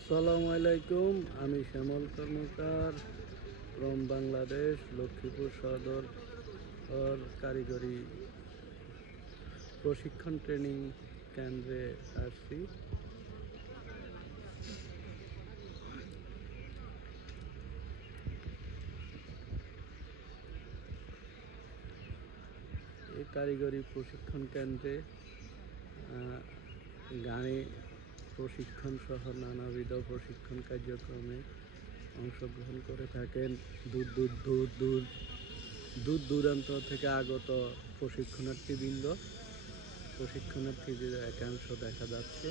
আসসালামু আলাইকুম। আমি শ্যামল কর্মকার ফ্রম বাংলাদেশ, লক্ষ্মীপুর সদর কারিগরি প্রশিক্ষণ ট্রেনিং কেন্দ্রে আসছি। এই কারিগরি প্রশিক্ষণ কেন্দ্রে গানে প্রশিক্ষণ সহ নানাবিধ প্রশিক্ষণ কার্যক্রমে অংশগ্রহণ করে থাকেন দূর দূরান্ত থেকে আগত প্রশিক্ষণার্থীদের একাংশ দেখা যাচ্ছে।